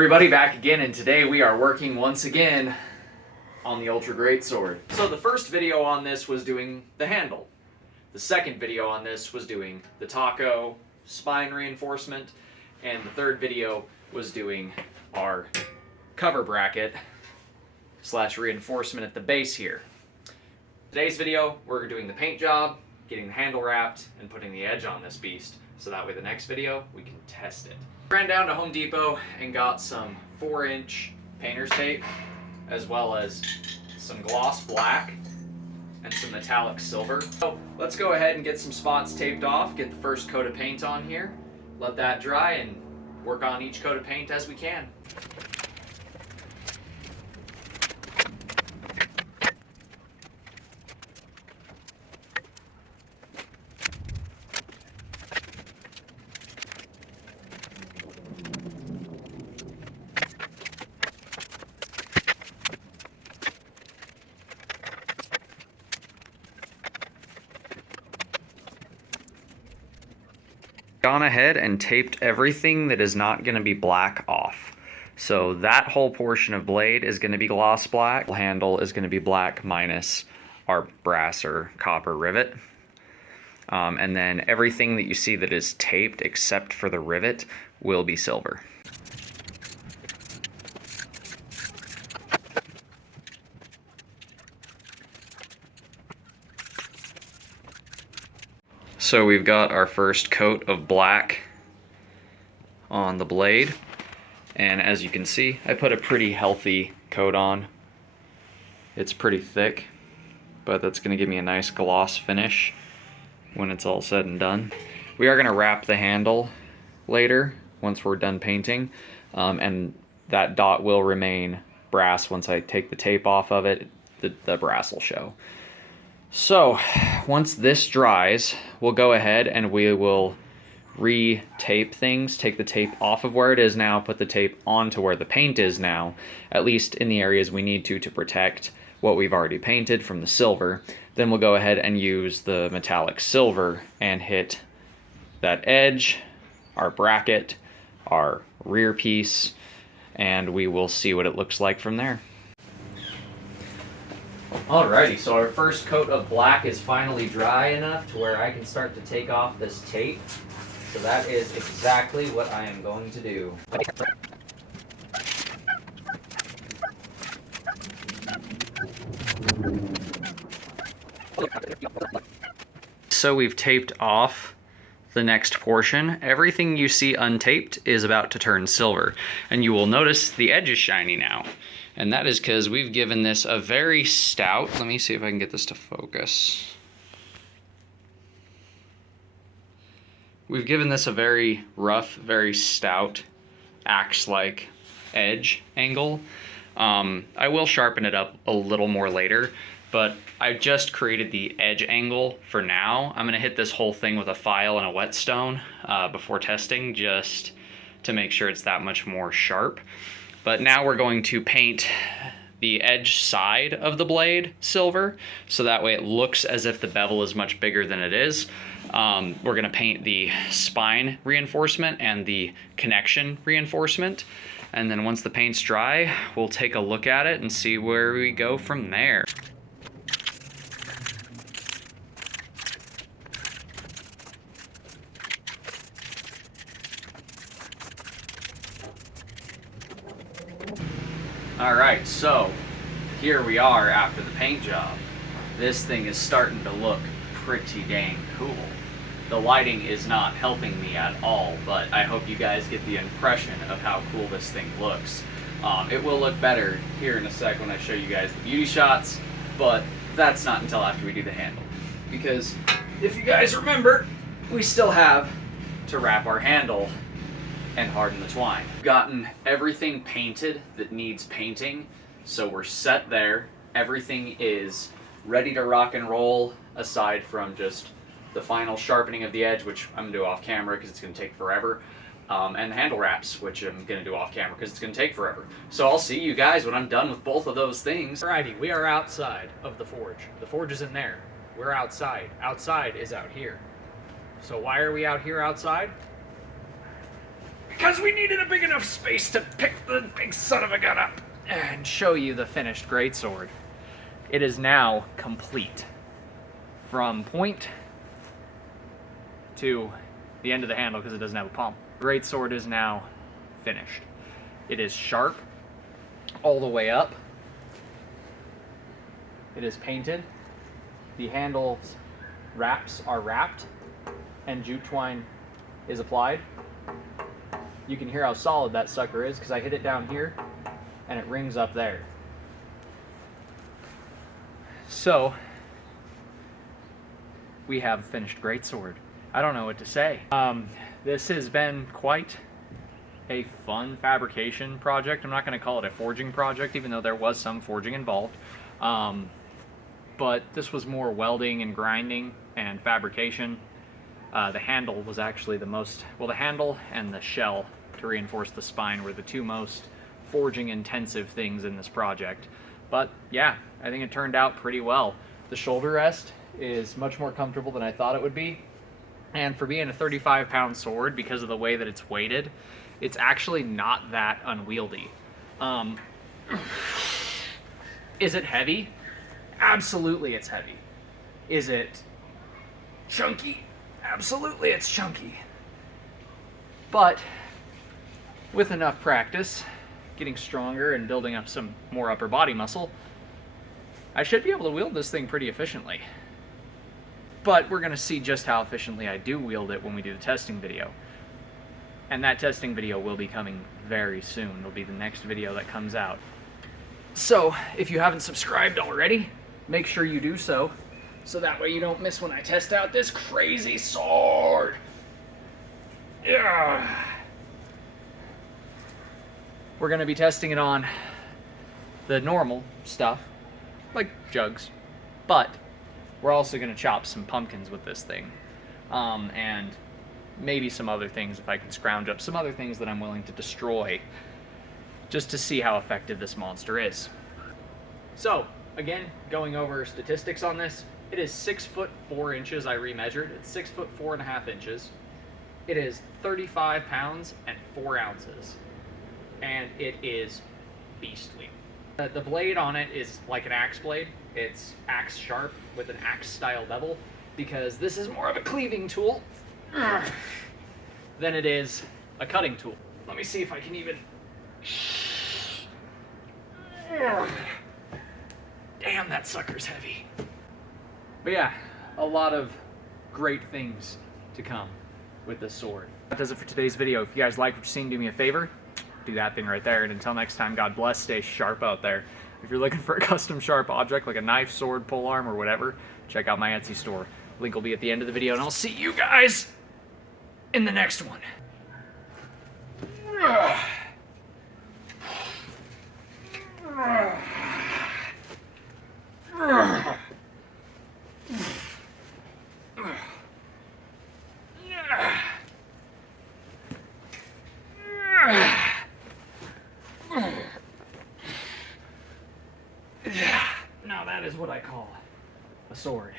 everybody, back again, and today we are working once again on the Ultra Greatsword. So the first video on this was doing the handle. The second video on this was doing the taco spine reinforcement, and the third video was doing our cover bracket slash reinforcement at the base here. Today's video, we're doing the paint job, getting the handle wrapped, and putting the edge on this beast, so that way the next video we can test it. Ran down to Home Depot and got some 4-inch painter's tape, as well as some gloss black and some metallic silver. So let's go ahead and get some spots taped off, get the first coat of paint on here, let that dry, and work on each coat of paint as we can. Gone ahead and taped everything that is not going to be black off. So that whole portion of blade is going to be gloss black. The handle is going to be black minus our brass or copper rivet. And then everything that you see that is taped except for the rivet will be silver. So we've got our first coat of black on the blade, and as you can see, I put a pretty healthy coat on. It's pretty thick, but that's going to give me a nice gloss finish when it's all said and done. We are going to wrap the handle later once we're done painting, and that dot will remain brass. Once I take the tape off of it, the brass will show. So once this dries, we'll go ahead and we will re-tape things, take the tape off of where it is now, put the tape onto where the paint is now, at least in the areas we need to protect what we've already painted from the silver. Then we'll go ahead and use the metallic silver and hit that edge, our bracket, our rear piece, and we will see what it looks like from there. Alrighty, so our first coat of black is finally dry enough to where I can start to take off this tape. So that is exactly what I am going to do. So we've taped off the next portion. Everything you see untaped is about to turn silver, and you will notice the edge is shiny now. And that is because we've given this a very stout, let me see if I can get this to focus. We've given this a very rough, very stout, axe-like edge angle. I will sharpen it up a little more later, but I just created the edge angle for now. I'm gonna hit this whole thing with a file and a whetstone before testing, just to make sure it's that much more sharp. But now we're going to paint the edge side of the blade silver, so that way it looks as if the bevel is much bigger than it is. We're going to paint the spine reinforcement and the connection reinforcement, and then once the paint's dry, we'll take a look at it and see where we go from there. Alright, so here we are after the paint job. This thing is starting to look pretty dang cool. The lighting is not helping me at all, but I hope you guys get the impression of how cool this thing looks. It will look better here in a sec when I show you guys the beauty shots, but that's not until after we do the handle. Because if you guys remember, we still have to wrap our handle and harden the twine. We've gotten everything painted that needs painting, so we're set there. Everything is ready to rock and roll, aside from just the final sharpening of the edge, which I'm gonna do off camera because it's gonna take forever, and the handle wraps, which I'm gonna do off camera because it's gonna take forever. So I'll see you guys when I'm done with both of those things. Alrighty, we are outside of the forge. The forge is in there. We're outside. Outside is out here. So why are we out here outside? because we needed a big enough space to pick the big son of a gun up and show you the finished greatsword. It is now complete. From point to the end of the handle, because it doesn't have a palm. Greatsword is now finished. It is sharp all the way up. It is painted. The handle's wraps are wrapped, and jute twine is applied. You can hear how solid that sucker is because I hit it down here and it rings up there. So we have a finished greatsword. I don't know what to say. This has been quite a fun fabrication project. I'm not going to call it a forging project, even though there was some forging involved. But this was more welding and grinding and fabrication. The handle was actually the most, well, the handle and the shell to reinforce the spine were the two most forging intensive things in this project. But yeah, I think it turned out pretty well. The shoulder rest is much more comfortable than I thought it would be. And for being a 35-pound sword, because of the way that it's weighted, it's actually not that unwieldy. Is it heavy? Absolutely it's heavy. Is it chunky? Absolutely it's chunky. But with enough practice, getting stronger and building up some more upper body muscle, I should be able to wield this thing pretty efficiently. But we're going to see just how efficiently I do wield it when we do the testing video. And that testing video will be coming very soon. It'll be the next video that comes out. So, if you haven't subscribed already, make sure you do so that way you don't miss when I test out this crazy sword. Yeah. We're going to be testing it on the normal stuff, like jugs, but we're also going to chop some pumpkins with this thing, and maybe some other things if I can scrounge up some other things that I'm willing to destroy, just to see how effective this monster is. So, again, going over statistics on this, it is 6 foot 4 inches. I remeasured. It's 6 foot 4.5 inches. It is 35 pounds and 4 ounces. And it is beastly. The blade on it is like an axe blade. It's axe sharp with an axe style bevel, because this is more of a cleaving tool than it is a cutting tool. Let me see if I can even... Damn, that sucker's heavy. But yeah, a lot of great things to come with this sword. That does it for today's video. If you guys like what you're seeing, do me a favor. Do that thing right there, and until next time, God bless, stay sharp out there. If you're looking for a custom sharp object like a knife, sword, polearm, or whatever, check out my Etsy store. Link will be at the end of the video, and I'll see you guys in the next one. Now that is what I call a sword.